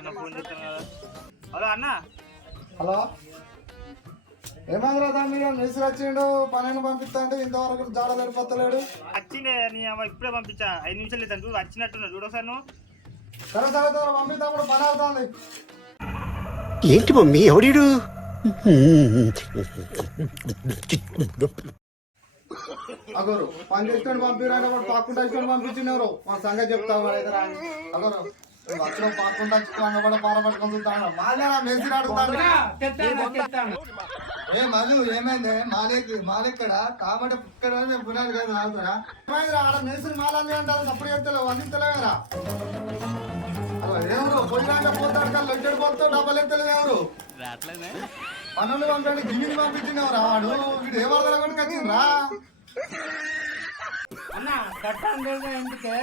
అన్న ఫోన్ చేస్తాను కదా. హలో అన్న. హలో ఏమైంది రాదా మీరు మెసేజ్ వచ్చిండు 12 పంపిస్తా అంటే ఇంతవరకు జాడ సరిపోతలేడు. వచ్చిండే నీ అమ్మ ఇప్పుడే పంపించా 5 నిమిషాలు లేదు చూడు వచ్చినట్టున్నా చూడు సార్ నువ్వు. సరే సరే సరే పంపిస్తాప్పుడు పని అవుతుంది. ఏంటి మమ్మీ ఎవడీడు అగోరు పని చేసినట్టు పంపిరంటే వాడు పాకుండా ఇష్టం పంపించినారు మా సంగతి చెప్తావు వాడు అగోరు వచ్చిన పాకుండా కూడా పారపట్టుకొని చూస్తాను మాలే మేసి అడుగుతాను. ఏ మధు ఏమైంది మాలెక్కడ కాబట్టి ఇక్కడ పునాలు కదా ఆగుతారా ఏమైంది ఆడ మేసిన మాలని అంటారు తప్పుడు చెప్తలేవు అందిస్తలేవరా ఎవరు పోయినాక పోతాడు కానీ లొడ్డు పోతావు డబ్బలు ఎత్తలేదు ఎవరు పనులు పంపండి గిన్నెని పంపించినవరా వాడు వీడు ఏ వరదల కొట్టుకొచ్చిండ్రా అన్న కట్టం ఎందుకే